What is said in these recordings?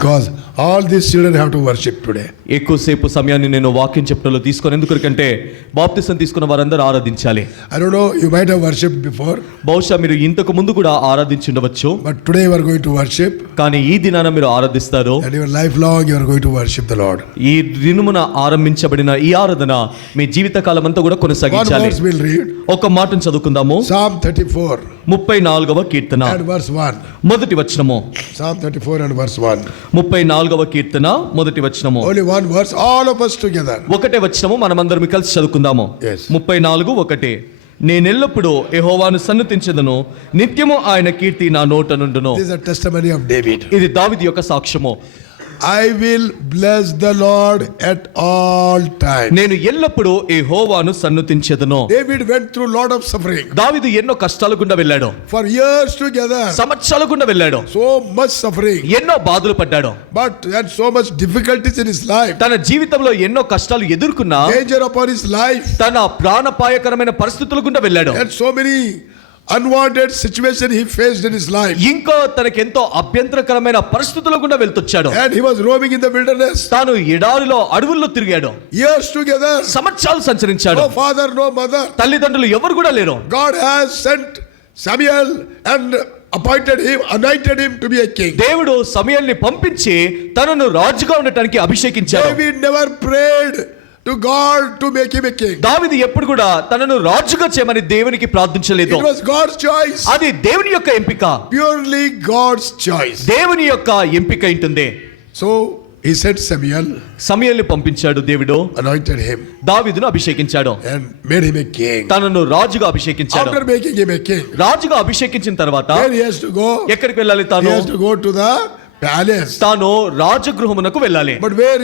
Because all these children have to worship today. ఎక్కువసేపు సమయాన్ని నేను వాక్యం చెప్పడంలో తీసుకొని ఎందుకంటే బాప్తిసం తీసుకున్న వారందరూ ఆరాధించాలి. I don't know, you might have worshipped before. బహుశా మీరు ఇంతకు ముందు కూడా ఆరాధించి ఉండవచ్చు. But today you are going to worship. కానీ ఈ దినాన మీరు ఆరాధిస్తారు. And your life long you are going to worship the Lord. ఈ దినమున ఆరంభించబడిన ఈ ఆరాధన మీ జీవిత కాలం అంతా కూడా కొనసాగించాలి. One verse we'll read. ఒక మాటను చదువుకుందాము. Psalm 34. 34వ Keerthana And verse 1. మొదటి వచనము. Psalm 34 and verse 1. 34వ కీర్తన మొదటి వచనము. Only one verse, all of us together. ఒకటే వచనము మనమందరం కలిసి చదువుకుందాము. Yes. 34:1. నేనెల్లప్పుడూ యెహోవాను సన్నుతించెదను, నిత్యము ఆయన కీర్తి నా నోట నుండును. This is a testimony of David. ఇది దావీదు యొక్క సాక్ష్యము. I will bless the Lord at all times. నేను ఎల్లప్పుడూ యెహోవాను సన్నుతించెదను. David went through lot of suffering. దావీదు ఎన్నో కష్టాల గుండా వెళ్ళాడు. For years together. సంవత్సరాల గుండా వెళ్ళాడు. So much suffering. ఎన్నో బాధలు పడ్డాడు. But had so much difficulties in his life. తన జీవితంలో ఎన్నో కష్టాలు ఎదుర్కొన్నా, Danger upon his life. తన ప్రాణాపాయకరమైన పరిస్థితుల గుండా వెళ్ళాడు. And so many unwanted situation he faced in his life. ఇంకా తనకెంతో అభ్యంతరకరమైన పరిస్థితుల గుండా వెళ్తొచ్చాడు. And he was roaming in the wilderness. తాను ఎడారిలో అడవుల్లో తిరిగాడు. Years together. సంవత్సరాలు సంచరించాడు. No father, no mother. తల్లిదండ్రులు ఎవరు కూడా లేరు. God has sent Samuel and appointed him, anointed him to be a king. దేవుడు సమూయేలుని పంపించి తనను రాజుగా ఉండటానికి అభిషేకించాడు. David never prayed to God to make him a king. దావీదు ఎప్పుడు కూడా తనను రాజుగా చేయమని దేవునికి ప్రార్థించలేదు. It was God's choice. అది దేవుని యొక్క ఎంపిక. Purely God's choice. దేవుని యొక్క ఎంపిక ఉంటుంది. So he sent Samuel, సమూయేలుని పంపించాడు దేవుడు. anointed him దావీదును అభిషేకించాడు. and made him a king. తనను రాజుగా అభిషేకించాడు. After making him a king, రాజుగా అభిషేకించిన తర్వాత where he has to go? ఎక్కడికి వెళ్ళాలి? He తాను has to go to the palace. తాను రాజగృహమునకు వెళ్ళాలి. But where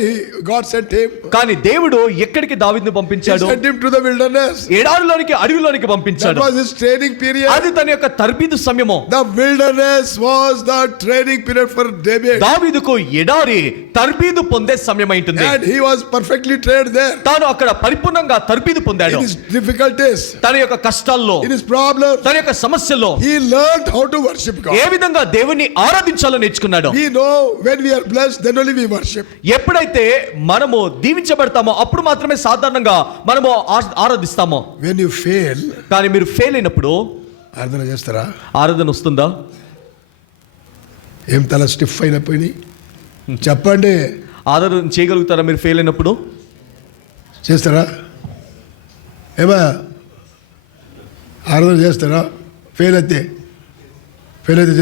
God sent him? కానీ దేవుడు ఎక్కడికి దావీదును He పంపించాడు? sent him to the wilderness. ఎడారిలోనికి అడవిలోనికి That పంపించాడు. was his training period. అది తన యొక్క తర్బీదు సమయము. The wilderness was the training period for David. దావీదుకు ఎడారి తర్బీదు పొందే సమయం అయింటుంది. And he was perfectly trained there. తాను అక్కడ పరిపూర్ణంగా తర్బీదు పొందాడు. In his difficulties, తన యొక్క కష్టాల్లో, in his problems, తన యొక్క సమస్యల్లో he learned how to worship God. ఏ విధంగా దేవుణ్ణి ఆరాధించాలో నేర్చుకున్నాడు. We know when we are blessed, then only we worship. ఎప్పుడైతే మనము దీవించబడతామో అప్పుడు మాత్రమే సాధారణంగా మనము ఆరాధిస్తాము. When you fail, కానీ మీరు ఫెయిల్ అయినప్పుడు ఆరాధన చేస్తారా? ఆరాధన వస్తుందా? ఏం తల స్టిఫ్ అయినపోయి చెప్పండి, ఆరాధన చేయగలుగుతారా మీరు ఫెయిల్ అయినప్పుడు? చేస్తారా? ఏమా ఆరాధన చేస్తారా? ఫెయిల్ అయితే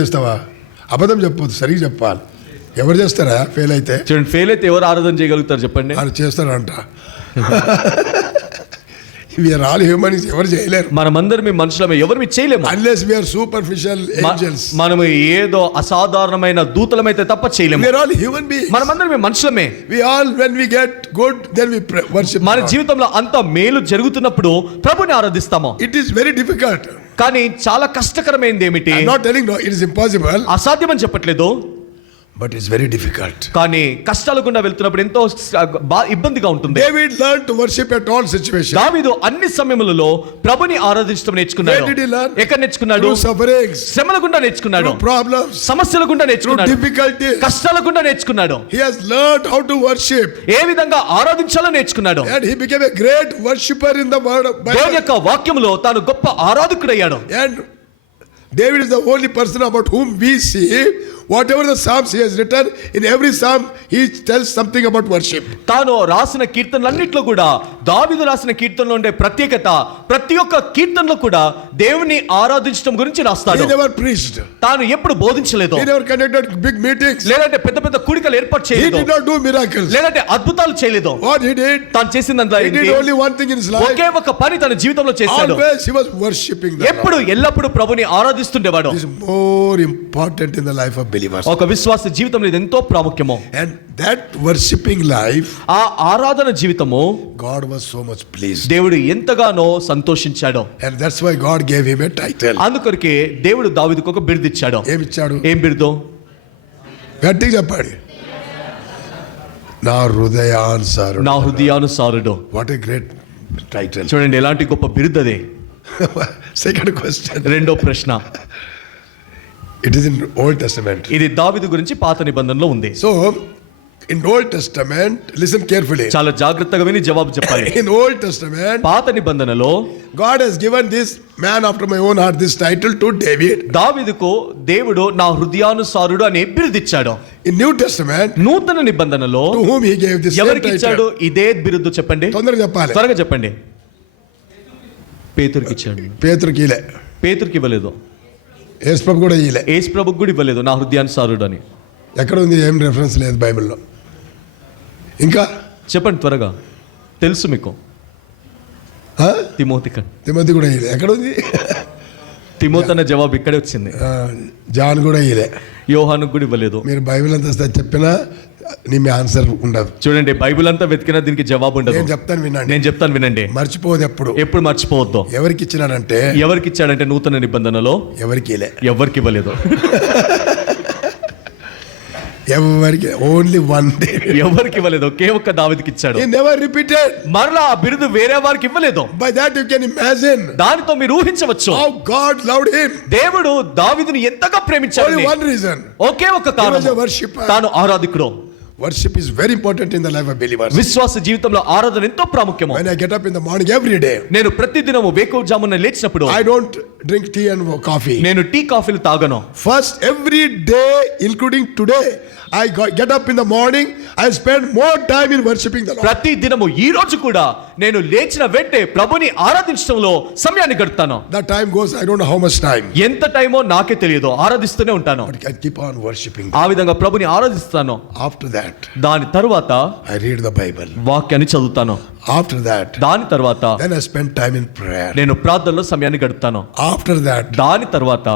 చేస్తావా? అబద్ధం చెప్పొద్దు, సరిగ్గా చెప్పాలి. ఎవరు చేస్తారా ఫెయిల్ అయితే? చూడండి, ఫెయిల్ అయితే ఎవరు ఆరాధన చేయగలుగుతారు చెప్పండి? వాళ్ళు చేస్తారంట. వీఆర్ ఆల్ హ్యూమన్స్, ఎవరు చేయలేరు. మనమందరం మనుషులమే, ఎవరు మీరు చేయలేము. Unless we are superficial angels. మనము ఏదో అసాధారణమైన దూతలమైతే తప్ప చేయలేము. We are all human beings. మనమందరం మనుషులమే. We all when we get good then we worship. మన జీవితంలో అంత మేలు జరుగుతున్నప్పుడు ప్రభుని ఆరాధిస్తాము. It is very difficult. కానీ చాలా కష్టకరమైనది ఏమిటి? I am not telling no it is impossible. అసాధ్యమని చెప్పట్లేదు. But it's very difficult. కానీ కష్టాల గుండా వెళ్తున్నప్పుడు ఎంతో ఇబ్బందిగా ఉంటుంది. David learned to worship at all situations. దావీదు అన్ని సమయములలో ప్రభుని ఆరాధించడం నేర్చుకున్నాడు. Where did he learn? ఎక్కడ నేర్చుకున్నాడు? Through sufferings. శ్రమల గుండా నేర్చుకున్నాడు. Through problems. సమస్యల గుండా నేర్చుకున్నాడు. Through difficulties. కష్టాల గుండా నేర్చుకున్నాడు. He has learned how to worship. ఏ విధంగా ఆరాధించాలో నేర్చుకున్నాడు. And he became a great worshipper in the word of Bible. దేవుని యొక్క వాక్యములో తాను గొప్ప ఆరాధకుడయ్యాడు. And David is the only person about whom we see whatever the psalms he has written, in every psalm he tells something about worship. తాను రాసిన కీర్తనలన్నిట్లో కూడా, దావీదు రాసిన కీర్తనలో ఉండే ప్రత్యేకత, ప్రతి ఒక్క కీర్తనలో కూడా దేవుని ఆరాధించడం గురించి రాస్తాడు. He never preached. తాను ఎప్పుడు బోధించలేదు. He never conducted big meetings. లేదంటే పెద్ద పెద్ద కూడికలు ఏర్పాటు He చేయలేదు. did not do miracles. లేదంటే అద్భుతాలు చేయలేదు. What he did, తాను చేసిందంతా he did only one thing in his life. ఒకే ఒక పని తన జీవితంలో చేశాడు. Always he was worshiping the ఎప్పుడు ఎల్లప్పుడు ప్రభుని ఆరాధిస్తుండేవాడు. This is more important in the life of believers. ఒక విశ్వాస జీవితంలో ఇది ఎంతో ప్రాముఖ్యము. And that worshiping life, ఆ ఆరాధన జీవితము God was so much pleased. దేవుడు ఎంతగానో సంతోషించాడు. And that's why God gave him a title. అందుకొరకే దేవుడు దావీదుకు ఒక బిరుదు ఇచ్చాడు. ఏమి ఇచ్చాడు? ఏం బిరుదు? గట్టిగా చెప్పండి. నా హృదయానుసారుడు. నా హృదయానుసారుడు. What a great title. చూడండి ఎలాంటి గొప్ప బిరుదు అదే. Second question. రెండో ప్రశ్న, It is in Old Testament. ఇది దావీదు గురించి పాత నిబంధనలో ఉంది. So, in Old Testament, listen carefully. చాలా జాగ్రత్తగా విని జవాబు చెప్పాలి. In Old Testament, పాత నిబంధనలో God has given this man after my own heart this title to David. దావీదుకు దేవుడు నా హృదయానుసారుడు అని బిరుదిచ్చాడు. In New Testament, నూతన నిబంధనలో to whom he gave this same ఎవరికి ఇచ్చాడు title. ఇదే బిరుదు? చెప్పండి, తొందరగా చెప్పాలి. త్వరగా చెప్పండి. పేతురుకి ఇచ్చాడు. పేతురుకి ఇలే, పేతురుకి ఇవ్వలేదు. యేసు ప్రభు కూడా ఇలే. యేసు ప్రభుకు కూడా ఇవ్వలేదు నా హృదయానుసారుడు అని. ఎక్కడ ఉంది? ఏం రెఫరెన్స్ లేదు బైబిల్లో. ఇంకా చెప్పండి త్వరగా, తెలుసు మీకు. ఆ? తిమోతి కూడా ఇలే. ఎక్కడ ఉంది? తిమోతి అన్న జవాబు ఇక్కడే వచ్చింది. జాన్ కూడా ఇలే. యోహాను కూడా ఇవ్వలేదు. మీరు బైబిల్ అంతా చెప్పినా నీ మీ ఆన్సర్ ఉండదు. చూడండి, బైబిల్ అంతా వెతికినా దీనికి జవాబు ఉండదు. నేను చెప్తాను వినండి. నేను చెప్తాను వినండి. మర్చిపోదు ఎప్పుడు మర్చిపోవద్దు. ఎవరికి ఇచ్చినాడంటే, ఎవరికి ఇచ్చాడంటే నూతన నిబంధనలో ఎవరికి ఇలే. ఎవరికి ఇవ్వలేదు. ఎవరికి? Only one day. ఎవరికి ఇవ్వలేదు, ఒకే ఒక్క దావీదుకి ఇచ్చాడు. He never repeated. మరలా ఆ బిరుదు వేరే వారికి ఇవ్వలేదు. By that you can imagine దానితో మీరు ఊహించవచ్చు how God loved him. దేవుడు దావీదుని ఎంతగా ప్రేమించాడు. Only one reason. ఒకే ఒక్క He was a కారణం, worshipper. తాను ఆరాధికుడు. Worship is very important in the life of believers. విశ్వాస జీవితంలో ఆరాధన ఎంతో ప్రాముఖ్యము. When I get up in the morning every day, నేను ప్రతిదినము వేకువజామున లేచినప్పుడు I don't drink tea and coffee. నేను టీ కాఫీలు తాగను. First, every day including today, I get up in the morning, I spend more time in worshiping the Lord. ప్రతి దినము ఈ రోజు కూడా నేను లేచిన వెంటనే ప్రభుని ఆరాధించడంలో సమయాన్ని గడుపుతాను. The time goes, I don't know how much time. ఎంత టైమో నాకే తెలియదు, ఆరాధిస్తూనే ఉంటాను. But I keep on worshiping. ఆ విధంగా ప్రభుని ఆరాధిస్తాను. After that, దాని తరువాత I read the Bible. వాక్యాన్ని చదువుతాను. After that, దాని తర్వాత then I spend time in prayer. నేను ప్రార్థనలో సమయాన్ని గడుపుతాను. After that, దాని తర్వాత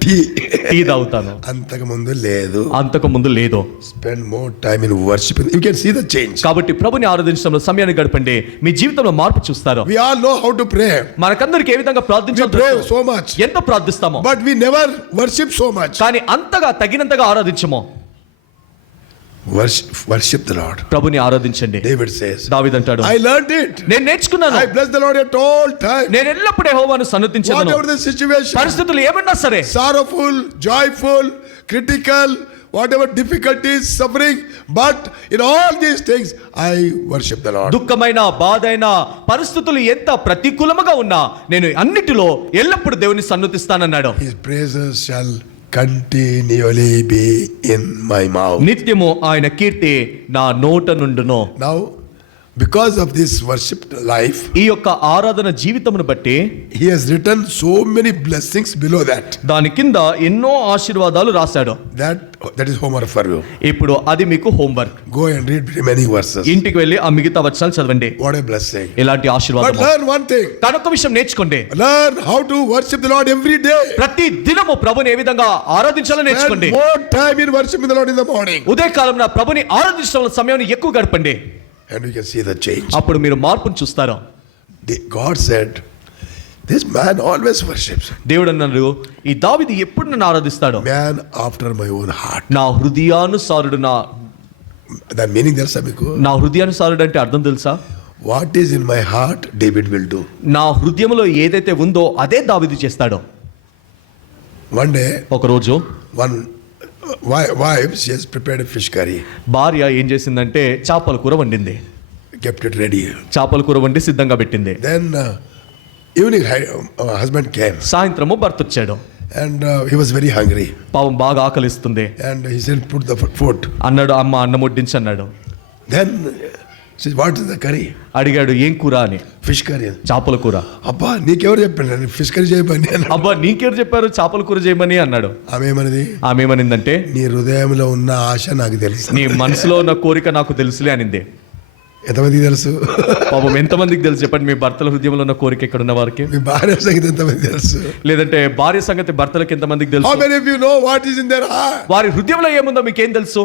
టీ తాగుతాను. అంతకు ముందు లేదు. అంతకు ముందు లేదు. Spend more time in worshiping. You can see the change. కాబట్టి ప్రభుని ఆరాధించడంలో సమయాన్ని గడపండి, మీ జీవితంలో మార్పు చూస్తారు. We all know how to pray. మనకందరికి ఏ విధంగా We ప్రార్థించాలో pray తెలుసు. so much, ఎంత ప్రార్థిస్తామో, but we never worship so much. కానీ అంతగా తగినంతగా ఆరాధించము. Worship the Lord. ప్రభుని ఆరాధించండి. David says, దావీదు అంటాడు, I learned it. నేను నేర్చుకున్నాను. I bless the Lord at all times. నేను ఎల్లప్పుడూ యెహోవాను సన్నుతించెదను. Whatever the situation, పరిస్థితులు ఏమన్నా సరే, sorrowful, joyful, critical, whatever difficulties, suffering, but in all these things I worship the Lord. దుఃఖమైన బాధైన పరిస్థితులు ఎంత ప్రతికూలముగా ఉన్నా నేను అన్నిటిలో ఎల్లప్పుడూ దేవుని సన్నుతిస్తానన్నాడు. His praises shall continually be in my mouth. నిత్యము ఆయన కీర్తి నా నోట నుండును. Now, because of this worship life, ఈ యొక్క ఆరాధన జీవితమును బట్టి he has written so many blessings below that. దాని కింద ఎన్నో ఆశీర్వాదాలు రాశాడు. That is homework for you. ఇప్పుడు అది మీకు homework. Go and read remaining verses. ఇంటికి వెళ్ళి ఆ మిగతా వచనాలు చదవండి. What a blessing. ఇలాంటి But ఆశీర్వాదం. learn one thing. కనొక విషయం నేర్చుకోండి. Learn how to worship the Lord every day. ప్రతి దినము ప్రభుని ఏ విధంగా ఆరాధించాలో నేర్చుకోండి. Spend more time in worshiping the Lord in the morning. ఉదయకాలంలో ప్రభుని ఆరాధించడం సమయాన్ని ఎక్కువ గడపండి. And you can see the change. అప్పుడు మీరు మార్పును చూస్తారు. God said, this man always worships. దేవుడు అన్నాడు, ఈ దావీదు ఎప్పుడు నన్ను ఆరాధిస్తాడు? Man after my own heart. నా హృదయానుసారుడు. The meaning తెలుసా మీకు? నా హృదయానుసారుడు అంటే అర్థం తెలుసా? What is in my heart, David will do. నా హృదయంలో ఏదైతే ఉందో అదే దావీదు చేస్తాడు. One day, ఒక రోజు one wife, she has prepared a fish curry. భార్య ఏం చేసిందంటే చేపల కూర వండింది. Kept it ready. చేపల కూర వండి సిద్ధంగా పెట్టింది. Then evening, husband came. సాయంత్రము భర్త వచ్చాడు. And he was very hungry. పాపం బాగా ఆకలిస్తుంది. And he said, put the food. అన్నాడు, అమ్మ అన్నం వడ్డించి అన్నాడు. Then she said, what is the curry? అడిగాడు, ఏం కూర అని. Fish curry. చేపల కూర. అబ్బా నీకెవరు చెప్పండి ఫిష్ కర్రీ చేయమని? అబ్బా నీకెవరు చెప్పారు చేపల కూర చేయమని అన్నాడు. ఆమె ఏమన్నది? ఆమె ఏమనిందంటే, నీ హృదయంలో ఉన్న ఆశ నాకు తెలుసు. నీ మనసులో ఉన్న కోరిక నాకు తెలుసులే అనింది. ఎంతమందికి తెలుసు? పాపం ఎంతమందికి తెలుసు చెప్పండి? మీ భర్తల హృదయంలో ఉన్న కోరిక ఎక్కడ ఉన్న వారికి? మీ భార్య సంగతి ఎంతమంది తెలుసు? లేదంటే భార్య సంగతి భర్తలకు ఎంతమందికి How తెలుసు? many of you know what is in their heart? వారి హృదయంలో ఏముందో మీకేం తెలుసు?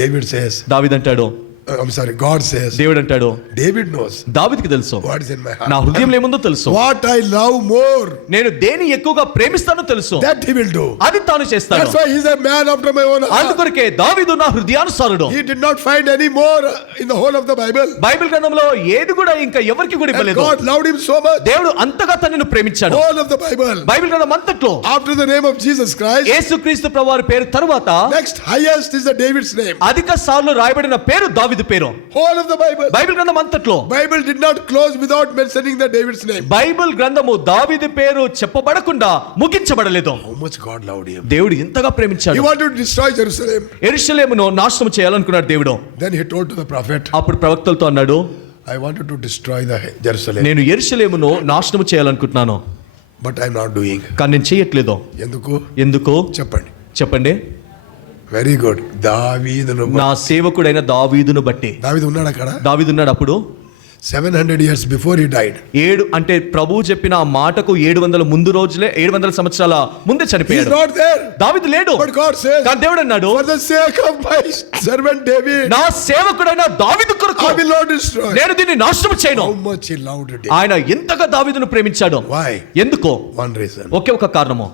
David says, దావీదు అంటాడు, I'm sorry, God says, దేవుడు అంటాడు, David knows దావీదుకి తెలుసు what is in my నా heart. హృదయంలో ఏముందో తెలుసు, What I love more, నేను దేని ఎక్కువగా ప్రేమిస్తానో తెలుసు, that he will do. అది తాను చేస్తాడు. That's why he's a man after my own heart. అందుకొరకే దావీదు నా హృదయానుసారుడు. He did not find any more in the whole of the Bible. Bible గ్రంథంలో ఏది కూడా ఇంకా ఎవరికి కూడా And ఇవ్వలేదు. God loved him so much. దేవుడు అంతగా తనను ప్రేమించాడు. All of the Bible. Bible గ్రంథం అంతట్లో After the name of Jesus Christ, యేసుక్రీస్తు ప్రభువారి పేరు తరువాత next highest is the David's name. అధిక సార్లు రాయబడిన పేరు దావీదు పేరు. Whole of the Bible. Bible గ్రంథం అంతట్లో Bible did not close without mentioning the David's name. Bible గ్రంథము దావీదు పేరు చెప్పబడకుండా ముగించబడలేదు. How much God loved him. దేవుడు ఎంతగా He ప్రేమించాడు. wanted to destroy Jerusalem. యెరూషలేమును నాశనం చేయాలనుకున్నాడు దేవుడు. Then he told to the prophet, అప్పుడు ప్రవక్తలతో అన్నాడు, I wanted to destroy the Jerusalem, నేను యెరూషలేమును నాశనం చేయాలనుకుంటున్నాను, but I'm not doing. కానీ నేను చేయట్లేదు. ఎందుకు చెప్పండి. చెప్పండి. Very good. దావీదును నా సేవకుడైన దావీదును బట్టి. దావీదు ఉన్నాడు అక్కడ. దావీదు ఉన్నాడు అప్పుడు. 700 years before he died. 7 అంటే ప్రభువు చెప్పిన ఆ మాటకు 700 ముందు రోజులే 700 సంవత్సరాల ముందే He is చనిపోయాడు. not there. దావీదు లేడు. But God says, కానీ దేవుడు అన్నాడు, for the sake of my servant David, నా సేవకుడైన దావీదు కొరకు I will not destroy. నేను దీన్ని నాశనం చేయను. How much he loved David. ఆయన ఎంతగా దావీదును ప్రేమించాడు. Why? ఎందుకో One reason. ఒకే ఒక కారణము,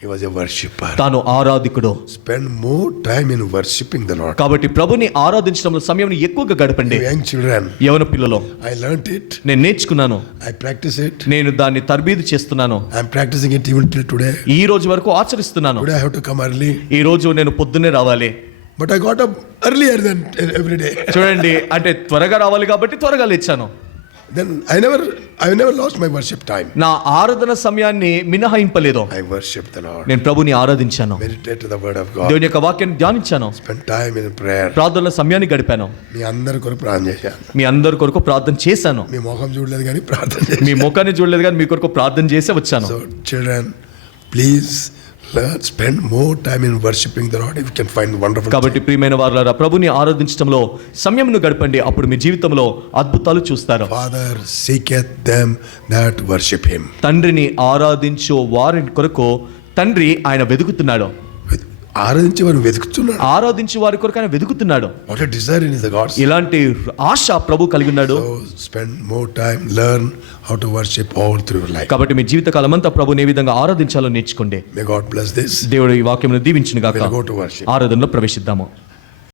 He was a worshipper. తాను ఆరాధికుడు. Spend more time in worshiping the Lord. కాబట్టి ప్రభుని ఆరాధించడంలో సమయం ఎక్కువగా గడపండి. Young children, యవన పిల్లలు, I learned it. నేను నేర్చుకున్నాను, I practice it. నేను దాన్ని తర్బీదు చేస్తున్నాను. I'm practicing it even till today. ఈ రోజు వరకు ఆచరిస్తున్నాను. Today I have to come early. ఈ రోజు నేను పొద్దున్నే రావాలి. But I got up earlier than every day. చూడండి, అంటే త్వరగా రావాలి కాబట్టి త్వరగా లేచాను. Then I never lost my worship time. నా ఆరాధన సమయాన్ని మినహాయింపలేదు. I worship the Lord. నేను ప్రభుని ఆరాధించాను. Meditate to the word of God. దేవుని యొక్క వాక్యాన్ని ధ్యానించాను. Spend time in prayer. ప్రార్థనల సమయాన్ని గడిపాను. మీ అందరి కొరకు ప్రార్థన చేశాను. మీ అందరి కొరకు ప్రార్థన చేశాను. మీ ముఖం చూడలేదు కానీ ప్రార్థన మీ చేశాను. ముఖాన్ని చూడలేదు కానీ మీ కొరకు ప్రార్థన చేసే వచ్చాను. So children, please spend more time in worshiping the Lord. If you can find wonderful. కాబట్టి ప్రియమైన వారలారా, ప్రభుని ఆరాధించడంలో సమయమును గడపండి. అప్పుడు మీ జీవితంలో అద్భుతాలు చూస్తారు. Father seeketh them that worship him. తండ్రిని ఆరాధించు వారి కొరకు తండ్రి ఆయన వెతుకుతున్నాడు. ఆరాధించి వారు వెతుకుతున్నాడు. ఆరాధించు వారి కొరకు ఆయన వెతుకుతున్నాడు. What a desire in the gods. ఇలాంటి ఆశ ప్రభు కలిగి ఉన్నాడు. So spend more time, learn how to worship all through your life. కాబట్టి మీ జీవితకాలం అంతా ప్రభుని ఏ విధంగా ఆరాధించాలో నేర్చుకోండి. May God bless this. దేవుడు ఈ వాక్యమును దీవించును గాక. We'll go to worship. ఆరాధనలో ప్రవేశిద్దాము.